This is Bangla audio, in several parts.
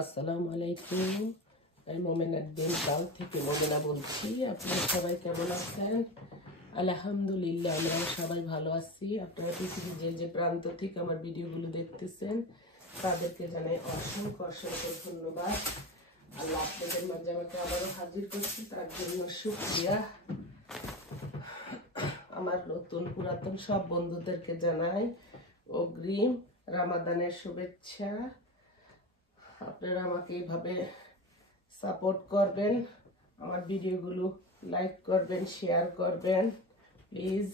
আসসালামু আলাইকুম। আমি মোমেনার দিন গাঁও থেকে মোমেনা বলছি। আপনারা সবাই কেমন আছেন? আলহামদুলিল্লাহ, আমরা সবাই ভালো আছি। আপনারা পৃথিবীর যে প্রান্ত থেকে আমার ভিডিওগুলো দেখতেছেন তাদেরকে জানাই অসংখ্য অসংখ্য ধন্যবাদ। আল্লাহ আপনাদের মাঝে আমাকে আবারও হাজির করছি, তার জন্য শুকরিয়া। আমার নতুন পুরাতন সব বন্ধুদেরকে জানাই অগ্রিম রামাদানের শুভেচ্ছা। আপনারা আমাকে এইভাবে সাপোর্ট করবেন, আমার ভিডিওগুলো লাইক করবেন, শেয়ার করবেন প্লিজ।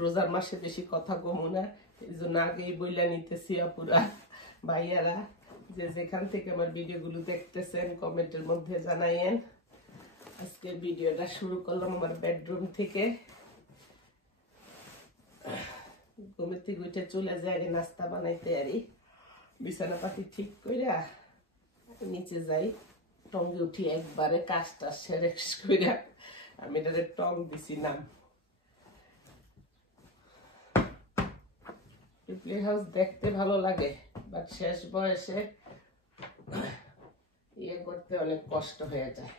রোজার মাসে বেশি কথা কমো না, এই জন্য আগেই বইলা নিতেছি আপুরা ভাইয়ারা, যে যেখান থেকে আমার ভিডিওগুলো দেখতেছেন কমেন্টের মধ্যে জানাইয়েন। আজকের ভিডিওটা শুরু করলাম আমার বেডরুম থেকে। ঘুমের থেকে উঠে চলে যায় আগে নাস্তা বানাইতে, আরি বিছানা পাতি ঠিক কইরা নিচে যাই, টঙ্গে উঠি একবারে কাজটা সেরে কইরা আমি এটাতে টং দিছি নাম। প্লে হাউস দেখতে ভালো লাগে, বাট শেষ বয়সে ইয়ে করতে অনেক কষ্ট হয়ে যায়।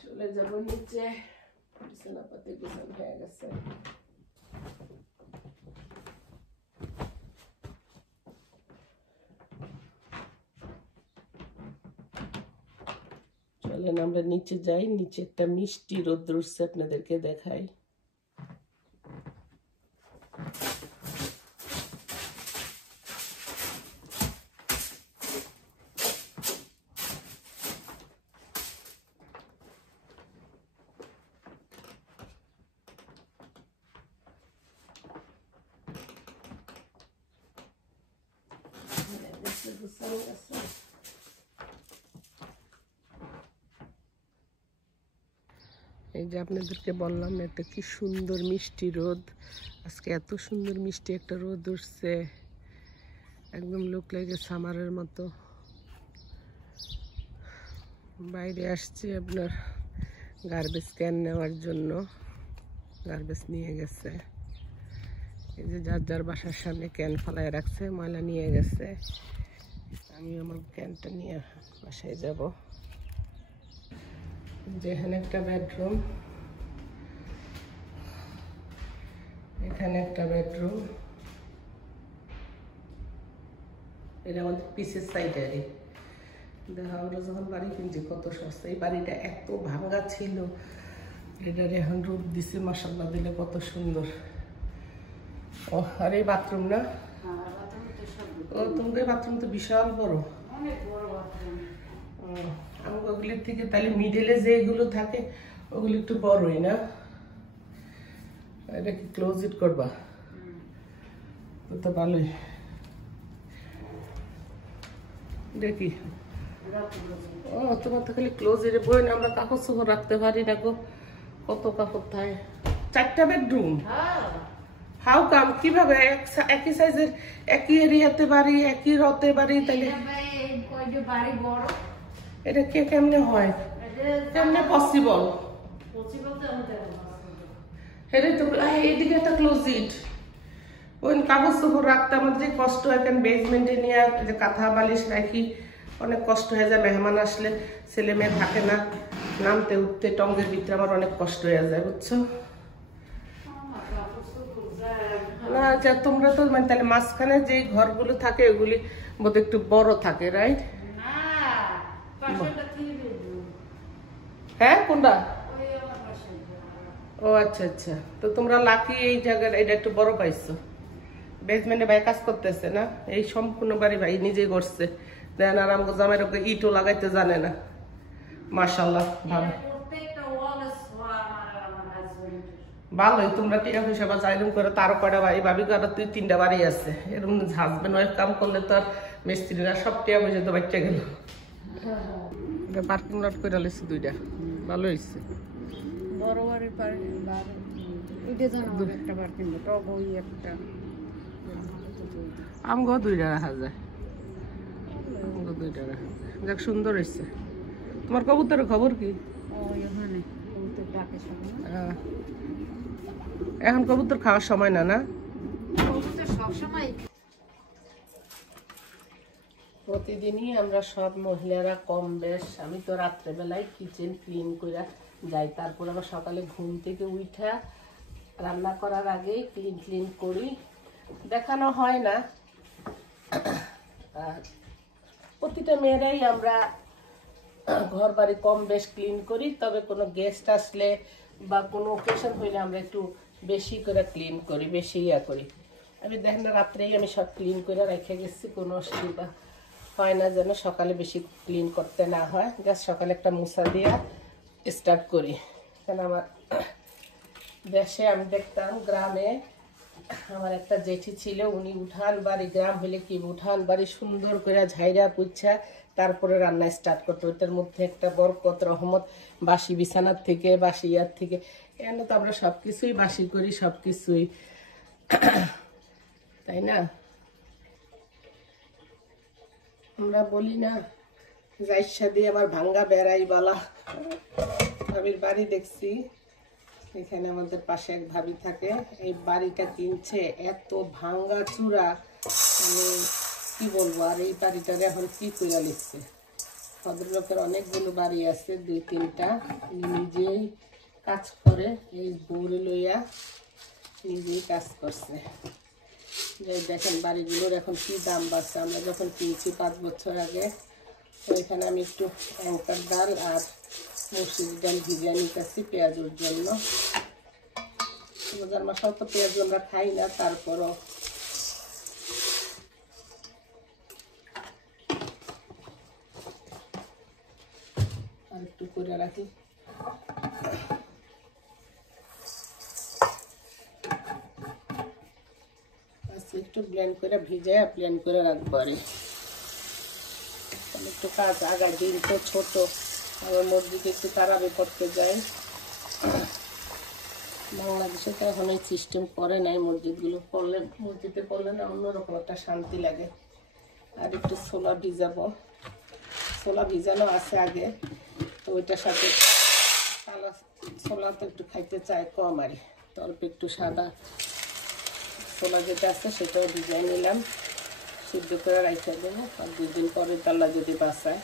চলে যাব নিচে, বিছানাপাতি গোছানো হয়ে গেছে। চলেন আমরা নিচে যাই, নিচে একটা মিষ্টি রোদ্র উঠছে, আপনাদেরকে দেখাই। এই যে আপনাদেরকে বললাম একটা কি সুন্দর মিষ্টি রোদ, আজকে এত সুন্দর মিষ্টি একটা রোদ উঠছে, একদম লোক লাগে সামারের মতো। বাইরে আসছি আপনার গার্বেজ ক্যান নেওয়ার জন্য, গার্বেজ নিয়ে গেছে। এই যে যার যার বাসার সামনে ক্যান ফেলায় রাখছে, ময়লা নিয়ে গেছে। আমি আমার ক্যানটা নিয়ে বাসায় যাব। যেখানে একটা বেডরুম, এখানে একটা বেডরুম, এটা আমাদের পিসের সাইডেরই। দেখা আমরা যখন বাড়ি কিনছি কত সস্তা, এই বাড়িটা এত ভাঙা ছিল, এটার এখন রূপ দিছে মাশাআল্লাহ, দিলে কত সুন্দর। ও আর এই বাথরুম না, ও তোমাদের বাথরুম তো বিশাল বড়, ওগুলির থেকে তাহলে মিডলে যেগুলো থাকে ওগুলো একটু বড়ই না। এটা কি ক্লোজ ইট করবা? তো ভালোই। দেখি ও তোমার তো খালি ক্লোজ ইটে বই না, আমরা কাপড় চোপড় রাখতে পারি না গো, কত কাপড় থাকে। 4টা বেডরুম, হাউ কাম? কিভাবে একই সাইজের, একই এরিয়াতে বাড়ি, একই রতে বাড়ি, তাহলে এটা কে কেমনে হয়, কেমনে পসিবল? এটাই তো, এইদিকে একটা ক্লোজিট, ওই কাগজ চোপড় রাখতে আমার যে কষ্ট হয়, কারণ বেসমেন্টে নিয়ে যে কাঁথা বালিশ রাখি অনেক কষ্ট হয়ে যায়। মেহমান আসলে ছেলে মেয়ে থাকে না, নামতে উঠতে টঙ্গের ভিতরে আমার অনেক কষ্ট হয়ে যায়, বুঝছো না? আচ্ছা তোমরা তো মানে তাহলে মাঝখানে যে ঘরগুলো থাকে ওগুলি বোধহয় একটু বড় থাকে, রাইট? হ্যাঁ কোনটা? ও আচ্ছা আচ্ছা, তো তোমরা লাকি এই জায়গাটা এটা একটু বড় পাইছো। বেসমেন্টে ভাই কাজ করতেছে না, এই সম্পূর্ণ বাড়ি ভাই নিজেই করছে, দেন আর আমাকে জামাই রকম ইটও লাগাইতে জানে না। মাশাআল্লাহ ভালো, ভালোই। তোমরা টিকা পয়সা বা চাইলুম করে, তারও কয়টা বাড়ি ভাবি করে, 2-3টা বাড়ি আছে। এরকম হাজবেন্ড ওয়াইফ কাম করলে তো আর মিস্ত্রিরা সব টিকা পয়সা তো বাচ্চা গেল। পার্কিং লট করে লেছি 2টা, ভালো হয়েছে। বড় বাড়ির পার্কিং লট, ওই একটা আমগো 2টা রাখা যায়, আমগো 2টা রাখা যায়। যাক সুন্দর হয়েছে। তোমার কবুতরের খবর কি? ওখানে কবুতর ডাকে সব। এখন কবুতর খাওয়ার সময় না, না? প্রতিদিনই আমরা সব মহিলারা কম বেশ, আমি তো রাত্রেবেলায় কিচেন ক্লিন করে যাই, তারপর আবার সকালে ঘুম থেকে উঠা রান্না করার আগেই ক্লিন করি, দেখানো হয় না। আর প্রতিটা মেয়েরাই আমরা ঘর বাড়ি কম বেশ ক্লিন করি, তবে কোনো গেস্ট আসলে বা কোনো ওকেশন হইলে আমরা একটু বেশি করে ক্লিন করি, বেশি করি। আমি দেখেন না রাত্রেই আমি সব ক্লিন করে রেখে গেছি, কোনো অসুবিধা হয় না যেন সকালে বেশি ক্লিন করতে না হয়। জাস্ট সকালে একটা মুছা দিয়া স্টার্ট করি। কেন আমার দেশে আমি দেখতাম গ্রামে আমার একটা জেঠি ছিল, উনি উঠান বাড়ি, গ্রাম হলে কি উঠান বাড়ি সুন্দর করে ঝাইরা পুচ্ছা তারপরে রান্না স্টার্ট করতো। ওইটার মধ্যে একটা বরকত রহমত, বাসি বিছানার থেকে বাসি ইয়ার থেকে। কেন তো আমরা সব কিছুই বাসি করি, সব কিছুই, তাই না? আমরা বলি না যাইসা দিয়ে আমার ভাঙ্গা বেড়াই বলা। ভাবির বাড়ি দেখছি, এখানে আমাদের পাশে এক ভাবি থাকে, এই বাড়িটা কিনছে এত ভাঙ্গা চূড়া, আমি কি বলবো। আর এই বাড়িটারে এখন কি করে লিখছে। ভদ্রলোকের অনেকগুলো বাড়ি আছে, 2-3টা, নিজেই কাজ করে, এই বউরে লইয়া নিজেই কাজ করছে। যে দেখেন বাড়িগুলোর এখন কি দাম বাড়ছে। আমরা যখন কিনছি 5 বছর আগে, তো এখানে আমি একটু অ্যাঙ্কার ডাল আর মুসুর ডাল ভিজিয়ে নিতেছি পেঁয়াজের জন্য। রোজার মাসেও তো পেঁয়াজ আমরা খাই না, তারপরও আর একটু করে রাখি। একটু ব্লেন্ড করে ভিজে ব্লেন্ড করে রাখবো। আর একটু কাজ আগা, দিন তো ছোট, আমার মসজিদে একটু তারাবি করতে যাই। বাংলাদেশে তো এখন এই সিস্টেম করে নাই, মসজিদগুলো পড়লে, মসজিদে পড়লে না অন্যরকম একটা শান্তি লাগে। আর একটু ছোলা ভিজাবো, ছোলা ভিজানো আছে আগে, তো ওইটার সাথে কালা ছোলা তো একটু খাইতে চাই কম, আর তো অল্প একটু সাদা ছোলা যেটা আছে সেটাও ভিজাই নিলাম, সিদ্ধ করে রাখতে দেবো। আর 2 দিন পরে তাল্লা যদি বাঁচায়।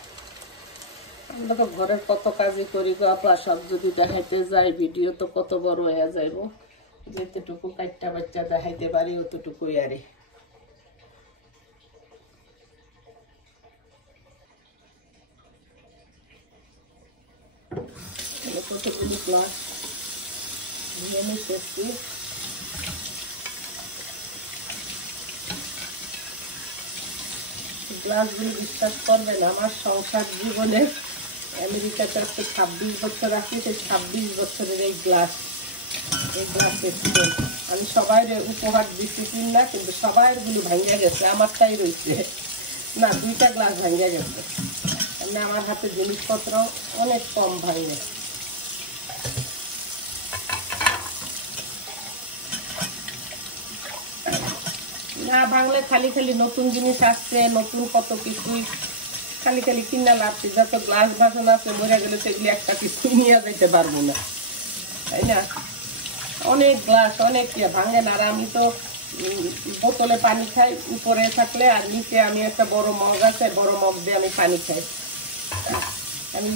আমরা তো ঘরের কত কাজই করি গো আপা, সব যদি দেখাইতে যাই ভিডিও তো কত বড় হয়ে যাইব। যেতটুকু কাটটা বাচ্চা দেখাইতে পারি অতটুকুই। আরে কতগুলো গ্লাস নিয়ে নিতেছি। গ্লাসগুলো বিশ্বাস করবেন, আমার সংসার জীবনে আমেরিকাতে 26 বছর আছি, সেই 26 বছরের এই গ্লাস স্টিল আমি সবাই উপহার দিচ্ছি কিনা, কিন্তু সবাই গুলো ভাঙ্গা গেছে, আমারটাই রয়েছে না, 2টা গ্লাস ভাঙ্গা গেছে। মানে আমার হাতে জিনিসপত্র অনেক কম ভাঙে। না ভাঙলে খালি খালি নতুন জিনিস আসছে, নতুন কত কিছুই খালি খালি কিনা লাগছে। যত গ্লাস বাসন আছে মরে গেলে সেগুলি একটা কিছুই নিয়ে যেতে পারবো না, তাই না? অনেক গ্লাস, অনেক ভাঙে না। আর আমি তো বোতলে পানি খাই উপরে থাকলে, আর নিচে আমি একটা বড় মগ আছে, বড় মগ দিয়ে আমি পানি খাই। আমি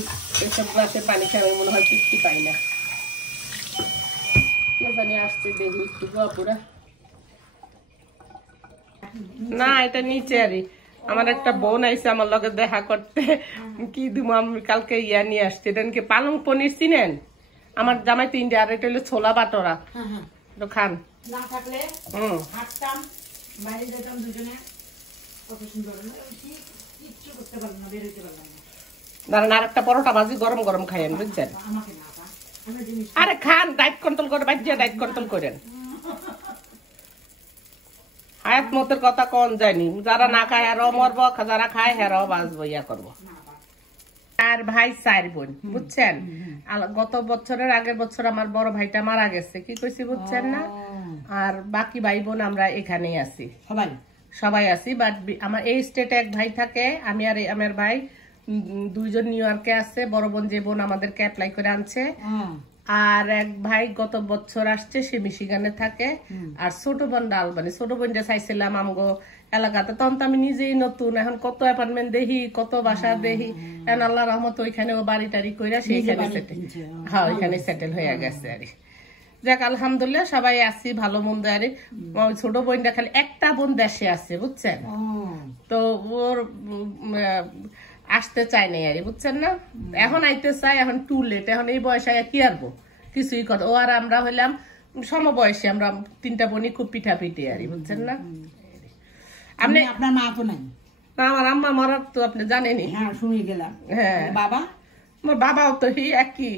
এসব গ্লাসে পানি খাই আমি মনে হয় তৃপ্তি পাই না। কে জানি আসছে, দেখি একটু পুরা না, এটা নিচে। আরে আমার একটা বোন আইছে আমার লগে দেখা করতে, কি দিব আমি কালকে ইয়া নিয়ে আসছি। এটা কি পালং পনির চিনেন? আমার জামাই 3টা, আর এটা হলো ছোলা বাটোরা। তো খান না থাকলে হাঁটতাম বাইরে যেতাম দুজনে, কত সুন্দর কিচ্ছু করতে পারলাম না, বের হইতে পারলাম না। দাঁড়ান আর একটা পরোটা ভাজি গরম গরম খাইয়েন, বুঝছেন? আরে খান, ডায়েট কন্ট্রোল করে, বাইরে ডায়েট কন্ট্রোল করেন। হায়াত মতের কথা কোন জানি, যারা না খায় হেরাও মরবো, যারা খায় হেরাও বাঁচবো, ইয়া করবো। আর ভাই 4 বোন, বুঝছেন? গত বছরের আগের বছর আমার বড় ভাইটা মারা গেছে, কি কইছি বুঝছেন না? আর বাকি ভাই বোন আমরা এখানেই আছি, সবাই আছি। বাট আমার এই স্টেটে এক ভাই থাকে, আমি আর আমার ভাই 2জন নিউ ইয়র্কে আছে। বড় বোন যে বোন আমাদেরকে অ্যাপ্লাই করে আনছে, আর এক ভাই গত বছর আসছে, সে মিশিগানে থাকে। আর ছোট বোনটা আলবানি। ছোট বোনটা চাইছিলাম আমগো এলাকাতে, তখন তো আমি নিজেই নতুন, এখন কত অ্যাপার্টমেন্ট দেখি, কত বাসা দেখি, এখন আল্লাহ রহমত ওইখানে ও বাড়ি টাড়ি কইরা সেইখানে সেটেল, হ্যাঁ ওইখানে সেটেল হয়ে গেছে আর। যাক আলহামদুলিল্লাহ সবাই আছি ভালো মন্দ। আরে ছোট বোনটা খালি একটা বোন দেশে আছে বুঝছেন, তো ওর আসতে চায় নাই আর, বুঝছেন না। এখন আইতে চাই, এখন টু লেট, এখন এই বয়সে কি আরবো কিছুই কথা। ও আর আমরা হইলাম সমবয়সী, আমরা তিনটা বোনই খুব পিঠা পিঠি আর, বুঝছেন না। আপনি আপনার মা তো নাই? না, আমার আম্মা মরার তো আপনি জানেনই। হ্যাঁ শুনে গেলাম। হ্যাঁ বাবা? আমার বাবাও তো একই।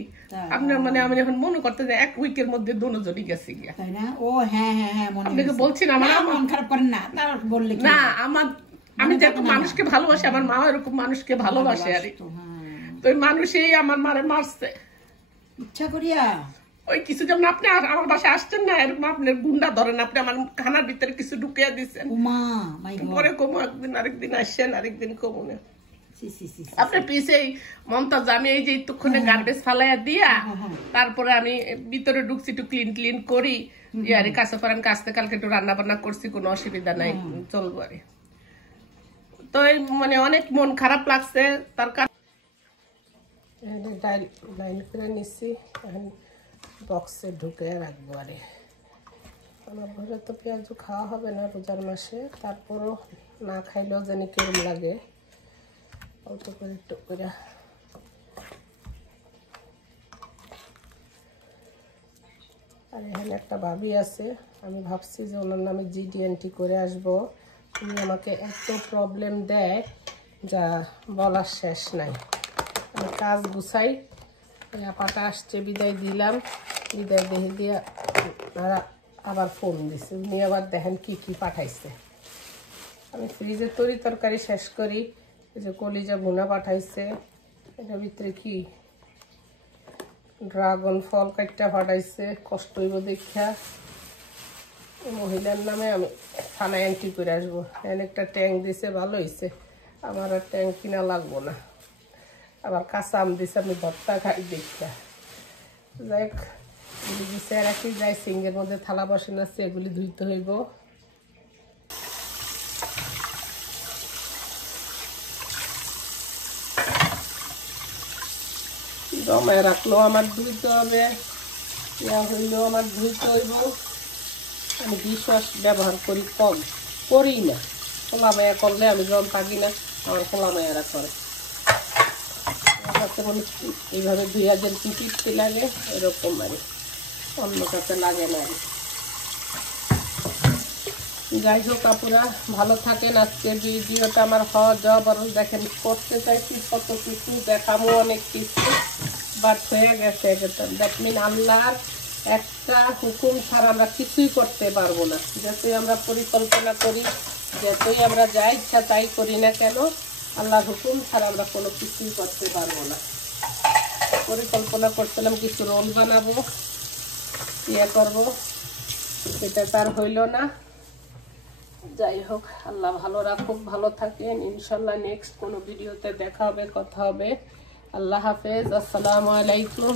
আপনার মানে আমি এখন মনে করতে যে এক উইকের মধ্যে দুজনই গেছে গিয়া, তাই না? ও হ্যাঁ হ্যাঁ হ্যাঁ মনে আপনাকে বলছি না, আমার মন খারাপ করেন না, তার বললে না, আমার আমি যেরকম মানুষকে ভালোবাসি, আমার মা এরকম মানুষকে ভালোবাসে আর, তো ওই মানুষই আমার মারে মারছে ইচ্ছা করিয়া। ওই কিছু যেমন আপনি আমার বাসায় আসছেন না, এরকম আপনার গুন্ডা ধরেন, আপনি আমার খানার ভিতরে কিছু ঢুকিয়ে দিচ্ছেন, পরে কমো একদিন, আরেকদিন আসছেন, আরেকদিন কমো না। আপনার পিছিয়ে মমতাজ, আমি এই যে একটুক্ষণে গার্বেজ ফালাইয়া দিয়া তারপরে আমি ভিতরে ঢুকছি, একটু ক্লিন করি আরে, কাছে পারেন কাছতে, কালকে একটু রান্না বান্না করছি, কোনো অসুবিধা নাই, চলবো আরে। তো মানে অনেক মন খারাপ লাগছে তার কারণ লাইন করে নিচ্ছি, বক্সে ঢুকে রাখবো আরে। আমার ঘরে তো পেঁয়াজ খাওয়া হবে না রোজার মাসে, তারপরও না খাইলেও জানি কেমন লাগে, অল্প করে একটু করে। আর এখানে একটা ভাবি আছে, আমি ভাবছি যে ওনার নামে জিডিএনটি করে আসবো। উনি আমাকে এত প্রবলেম দেয় যা বলার শেষ নাই। আমি কাজ গুছাই, আপাটা আসছে, বিদায় দিলাম, বিদায় দেখে দিয়ে আবার ফোন দিছে, উনি আবার দেখেন কি কি পাঠাইছে। আমি ফ্রিজের তরকারি শেষ করি, এই যে কলিজা ভুনা পাঠাইছে, এটার ভিতরে কি ড্রাগন ফল কাটটা পাঠাইছে, কষ্ট হইব দেখা। মহিলার নামে আমি থানায় এন্ট্রি করে আসবো। এখানে একটা ট্যাঙ্ক দিছে, ভালো হয়েছে, আমার আর ট্যাঙ্ক কিনা লাগবো না। আবার কাঁচা আম দিছে, আমি ভর্তা খাই দেখা। যাই হোক, এগুলি দিছে রাখি, যাই সিঙ্গের মধ্যে থালা বসে আছে, এগুলি ধুইতে হইব। জমায় রাখলো আমার ধুইতে হবে, ইয়া হইলেও আমার ধুইতে হইব। আমি ডিশওয়াশ ব্যবহার করি কম, করি না। খোলা মায়া করলে আমি জল থাকি না, আমার খোলা মায়ারা করে। এইভাবে ধুইয়া যেন টিপতে লাগে, এরকম মানে অন্য কাছে লাগে না। যাই হোক আপুরা, ভালো থাকেন। আজকে ভিডিওটা আমার হওয়া যাওয়া বরং দেখেন, করতে চাইছি কত কিছু, দেখাবো অনেক কিছু, বাট হয়ে গেছে। দ্যাট মিন আল্লাহর একটা হুকুম ছাড়া আমরা কিছুই করতে পারবো না। যতই আমরা পরিকল্পনা করি, যতই আমরা যা ইচ্ছা তাই করি না কেন, আল্লাহর হুকুম ছাড়া আমরা কোনো কিছুই করতে পারবো না। পরিকল্পনা করছিলাম কিছু রোল বানাবো, ইয়ে করবো, সেটা তার হইল না। যাই হোক, আল্লাহ ভালো রাখুক, ভালো থাকেন। ইনশাল্লাহ নেক্সট কোনো ভিডিওতে দেখা হবে, কথা হবে। আল্লাহ হাফেজ, আসসালামু আলাইকুম।